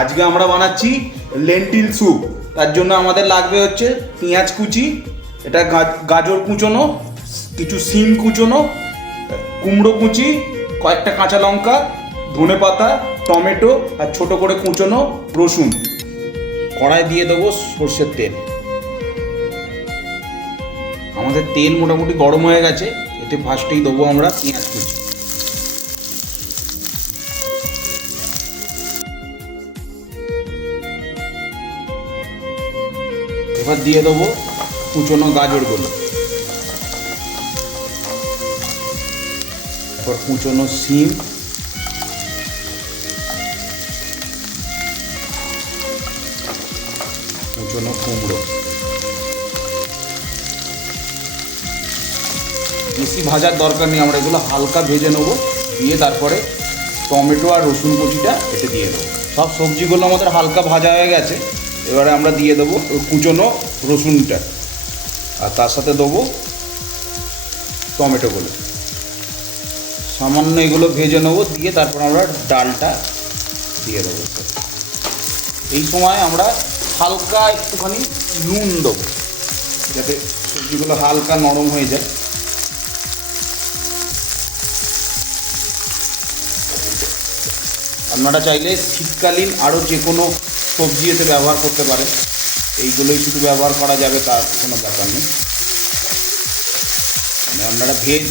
আজকে আমরা বানাচ্ছি লেন্টিল স্যুপ। তার জন্য আমাদের লাগবে হচ্ছে পেঁয়াজ কুচি, এটা গাজর কুচোনো, কিছু সিম কুচোনো, কুমড়ো কুচি, কয়েকটা কাঁচা লঙ্কা, ধনে পাতা, টমেটো আর ছোট করে কুচোনো রসুন। কড়াই দিয়ে দেবো সর্ষের তেল। আমাদের তেল মোটামুটি গরম হয়ে গেছে, এতে ফার্স্টেই দেবো আমরা পেঁয়াজ কুচি। এবার দিয়ে দেবো কুচোনো গাজরগুলো, এরপর কুচোনো সিম, কুচোনো কুমড়ো। বেশি ভাজার দরকার নেই, আমরা এগুলো হালকা ভেজে নেবো। দিয়ে তারপরে টমেটো আর রসুন কুচিটা এতে দিয়ে দেবো। সব সবজিগুলো আমাদের হালকা ভাজা হয়ে গেছে, এবারে আমরা দিয়ে দেবো কুচোনো রসুনটা, আর তার সাথে দেবো টমেটোগুলো। সামান্য এগুলো ভেজে নেবো, দিয়ে তারপর আমরা ডালটা দিয়ে দেবো। এই সময় আমরা হালকা একটুখানি নুন দেবো, যাতে সবজিগুলো হালকা নরম হয়ে যায়। আপনারা চাইলে শীতকালীন আরও যে কোনো সবজি এতে ব্যবহার করতে পারেন, এইগুলোই শুধু ব্যবহার করা যাবে তার কোনো ব্যাপার নেই। মানে আপনারা ভেজ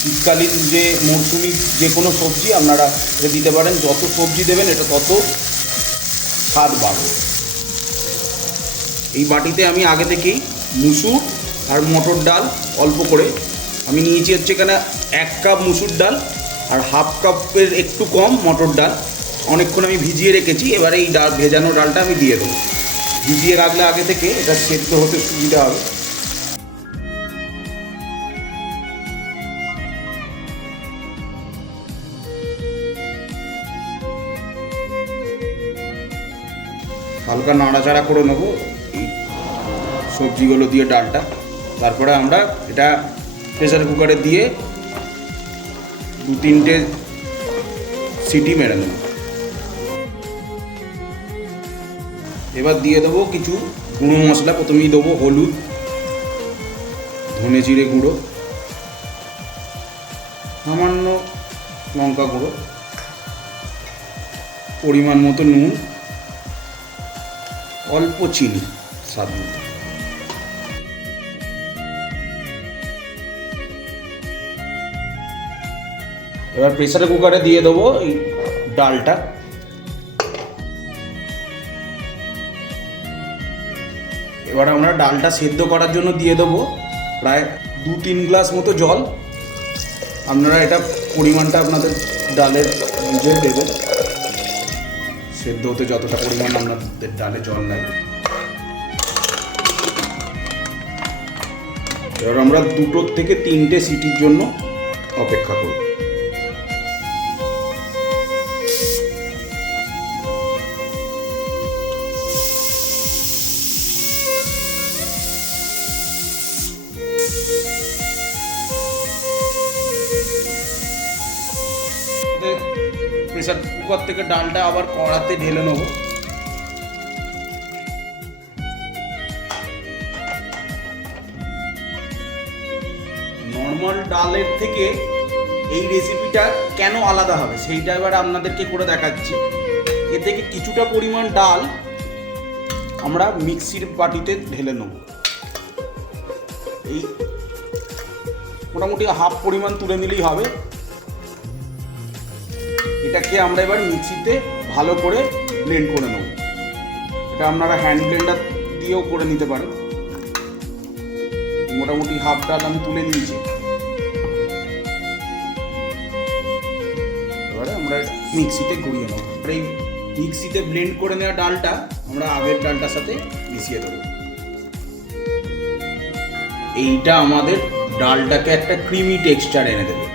শীতকালীন যে মরশুমি যে কোনো সবজি আপনারা এটা দিতে পারেন। যত সবজি দেবেন এটা তত স্বাদ বাড়বে। এই বাটিতে আমি আগে থেকেই মুসুর আর মটর ডাল অল্প করে আমি নিয়েছি হচ্ছে এখানে 1 কাপ মুসুর ডাল আর হাফ কাপের একটু কম মটর ডাল। অনেকক্ষণ আমি ভিজিয়ে রেখেছি, এবারে এই ডাল ভেজানো ডালটা আমি দিয়ে দেবো। ভিজিয়ে রাখলে আগে থেকে এটা সেদ্ধ হতে সুবিধা হবে। হালকা নাড়াচাড়া করে নেবো এই সবজিগুলো দিয়ে ডালটা। তারপরে আমরা এটা প্রেসার কুকারে দিয়ে 2-3টে সিটি মেরে নেব। এবার দিয়ে দেবো কিছু গুঁড়ো মশলা। প্রথমেই দেবো হলুদ, ধনে জিরে গুঁড়ো, সামান্য লঙ্কা গুঁড়ো, পরিমাণ মতো নুন, অল্প চিনি স্বাদ মতো। এবার প্রেসার কুকারে দিয়ে দেবো এই ডালটা। এবার আমরা ডালটা সেদ্ধ করার জন্য দিয়ে দেবো প্রায় 2-3 গ্লাস মতো জল। আপনারা এটা পরিমাণটা আপনাদের ডালের বুঝে দেবেন, সেদ্ধ হতে যতটা পরিমাণ আপনাদের ডালে জল লাগে। এবার আমরা 2 থেকে 3টে সিটির জন্য অপেক্ষা করব। প্রেসার কুকার থেকে ডালটা আবার কড়াতে ঢেলে নেব। নর্মাল ডালের থেকে এই রেসিপিটা কেন আলাদা হবে সেইটা এবার আপনাদেরকে করে দেখাচ্ছি। এ থেকে কিছুটা পরিমাণ ডাল আমরা মিক্সির বাটিতে ঢেলে নেব। এই মোটামুটি হাফ পরিমাণ তুলে নিলেই হবে। এটাকে আমরা এবার মিক্সিতে ভালো করে ব্লেন্ড করে নেব। এটা আপনারা হ্যান্ড ব্লেন্ডার দিয়েও করে নিতে পারেন। মোটামুটি হাফ ডাল আমি তুলে নিয়েছি। এবারে আমরা মিক্সিতে ঘুরিয়ে নেব। এই মিক্সিতে ব্লেন্ড করে নেওয়া ডালটা আমরা আগের ডালটার সাথে মিশিয়ে দেবো। এইটা আমাদের ডালটাকে একটা ক্রিমি টেক্সচার এনে দেবে,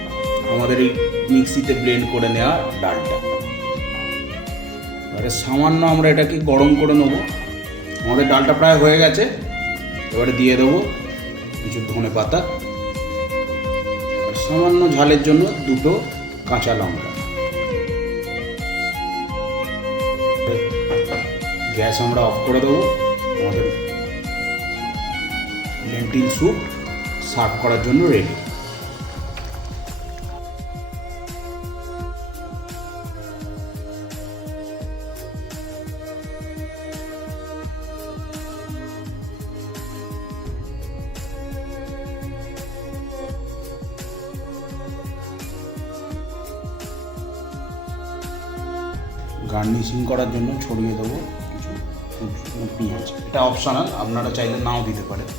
আমাদের এই মিক্সিতে ব্লেন্ড করে নেওয়া ডালটা। এবারে সামান্য আমরা এটাকে গরম করে নেব। আমাদের ডালটা প্রায় হয়ে গেছে। এবারে দিয়ে দেবো কিছু ধনে পাতা, আর সামান্য ঝালের জন্য 2টো কাঁচা লঙ্কা। গ্যাস আমরা অফ করে দেবো। আমাদের লেন্টিল স্যুপ সার্ভ করার জন্য রেডি। গার্নিশিং করার জন্য ছড়িয়ে দেবো কিছু পেঁয়াজ। এটা অপশনাল, আপনারা চাইলে নাও দিতে পারেন।